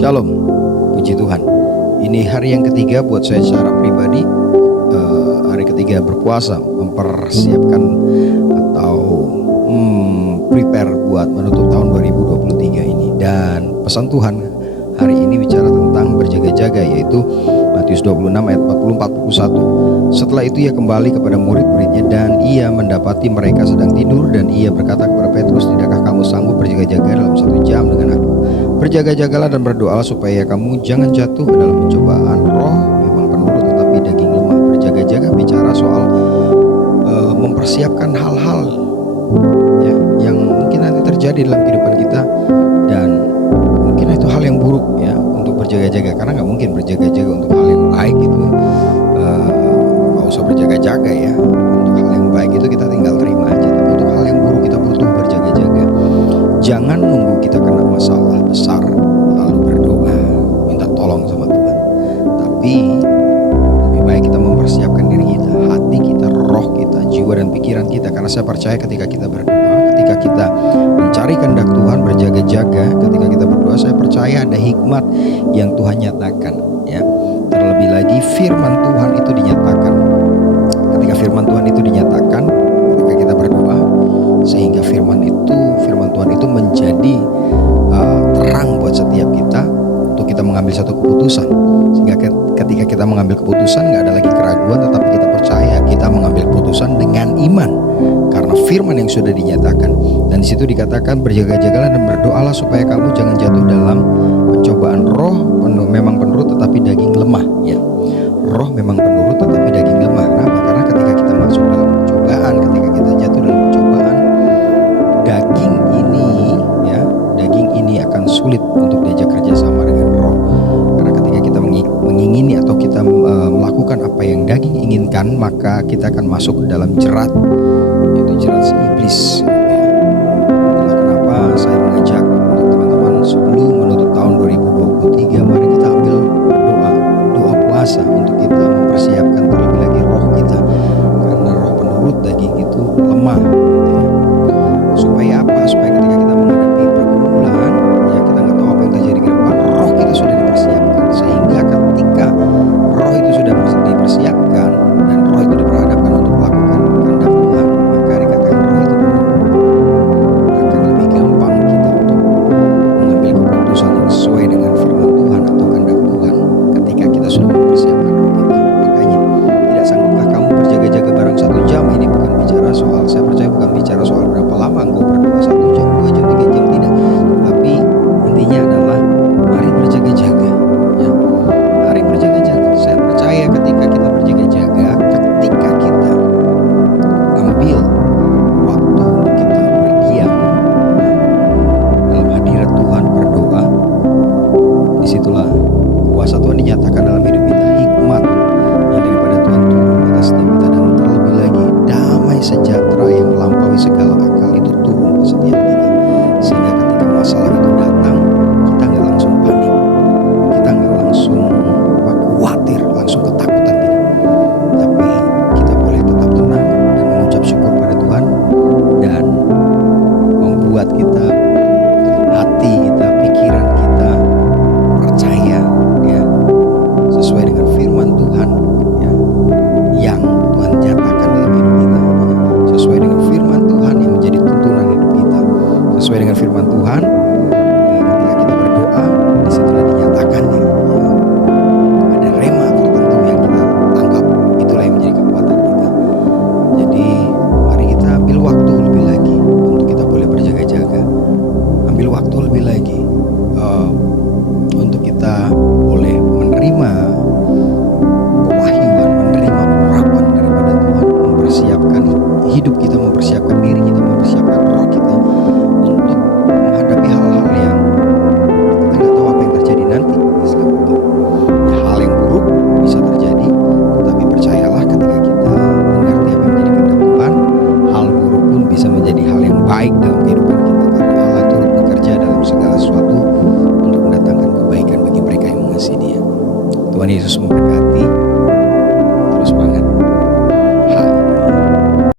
Shalom, puji Tuhan. Ini hari yang ketiga buat saya secara pribadi. Hari ketiga berpuasa, mempersiapkan atau prepare buat menutup tahun 2023 ini. Dan pesan Tuhan hari ini bicara tentang berjaga-jaga, yaitu Matius 26 ayat 40-41. Setelah itu ia kembali kepada murid-muridnya dan ia mendapati mereka sedang tidur, dan ia berkata kepada Petrus, "Tidakkah kamu sanggup berjaga-jaga dalam 1 jam dengan aku? Berjaga-jagalah dan berdoalah supaya kamu jangan jatuh ke dalam pencobaan. Roh memang penurut tetapi daging lemah." Berjaga-jaga bicara soal mempersiapkan hal-hal ya, yang mungkin nanti terjadi dalam kehidupan kita, dan mungkin itu hal yang buruk ya untuk berjaga-jaga, karena nggak mungkin berjaga-jaga untuk hal yang baik gitu. Nggak usah berjaga-jaga ya, untuk hal yang baik itu kita tinggal terima aja, tapi untuk hal yang buruk kita butuh berjaga-jaga. Jangan nunggu kita kena masalah besar lalu berdoa minta tolong sama Tuhan, tapi lebih baik kita mempersiapkan diri kita, hati kita, roh kita, jiwa dan pikiran kita. Karena saya percaya ketika kita berdoa, ketika kita mencari kehendak Tuhan, berjaga-jaga, ketika kita berdoa, saya percaya ada hikmat yang Tuhan nyatakan ya. Terlebih lagi firman Tuhan itu dinyatakan. Ketika firman Tuhan itu dinyatakan ketika kita berdoa, sehingga firman Tuhan itu menjadi terang buat setiap kita untuk kita mengambil satu keputusan. Sehingga ketika kita mengambil keputusan, nggak ada lagi keraguan, tetapi kita percaya kita mengambil keputusan dengan iman karena firman yang sudah dinyatakan. Dan di situ dikatakan, berjaga-jagalah dan berdoalah supaya kamu jangan jatuh dalam pencobaan. Roh memang penurut tetapi daging lemah ya. Roh memang penurut tetapi daging lemah. Kenapa? Karena ketika kita masuk dalam pencobaan, ketika kita jatuh dalam pencobaan, daging ini akan sulit untuk diajak kerjasama dengan roh. Karena ketika kita mengingini atau kita melakukan apa yang daging inginkan, maka kita akan masuk ke dalam jerat, yaitu jerat si iblis. Itulah kenapa saya mengajak untuk teman-teman sebelum menutup tahun 2023, mari kita ambil doa puasa untuk kita mempersiapkan terlebih lagi roh kita, karena roh penurut daging itu lemah gitu ya. Supaya apa? Supaya ketika kita menghadapi pergumulan ya, kita nggak tahu apa yang terjadi ke depan, roh kita sudah dipersiapkan. Sehingga ketika roh itu sudah dipersiapkan dan roh itu diperhadapkan untuk melakukan kehendak Tuhan, maka dikatakan roh itu akan lebih gampang kita untuk mengambil keputusan yang sesuai dengan firman Tuhan atau kehendak Tuhan ketika kita sudah mempersiapkan roh kita. Makanya, tidak sanggupkah kamu berjaga-jaga barang 1 jam? Ini bukan bicara soal, saya percaya bukan bicara soal berapa lama engkau berdoa, 1 jam, 2 jam, 3 jam, tidak. Tapi intinya adalah mari berjaga-jaga ya. Mari berjaga-jaga. Saya percaya ketika kita berjaga-jaga, ketika kita ambil waktu untuk kita berdiam dalam hadirat Tuhan, berdoa, disitulah kuasa Tuhan dinyatakan dalam hidup kita, hikmat yang daripada Tuhan turun atas setiap kita, dan terlebih lagi damai sejahtera yang melampaui segala akal itu turun ke setiap kita. Sehingga ketika masalah itu datang, kita nggak langsung panik, kita nggak langsung khawatir, langsung ketakutan, tidak. Tapi kita boleh tetap tenang dan mengucap syukur pada Tuhan, dan membuat kita, hati kita, pikiran kita percaya ya, sesuai dengan firman Tuhan ya, yang Tuhan nyatakan dalam hidup kita, sesuai dengan firman Tuhan yang menjadi tuntunan hidup kita, sesuai dengan firman Tuhan ya. Ketika kita berdoa, disitulah dinyatakannya ya. Ada rema tertentu yang kita tangkap, itulah yang menjadi kekuatan kita. Jadi mari kita ambil waktu lebih lagi untuk kita boleh berjaga-jaga, ambil waktu lebih lagi untuk kita boleh menerima pewahyuan, menerima urapan daripada Tuhan, mempersiapkan hidup kita, mempersiapkan diri kita, mempersiapkan roh kita untuk menghadapi hal-hal yang kita nggak tahu apa yang terjadi nanti. Ya, hal yang buruk bisa terjadi, tetapi percayalah ketika kita mengerti apa yang menjadi kehendak Tuhan, hal buruk pun bisa menjadi hal yang baik dalam kehidupan kita, karena Allah turut bekerja dalam segala sesuatu untuk mendatangkan kebaikan bagi mereka yang mengasihi Dia. Tuhan Yesus memberkati.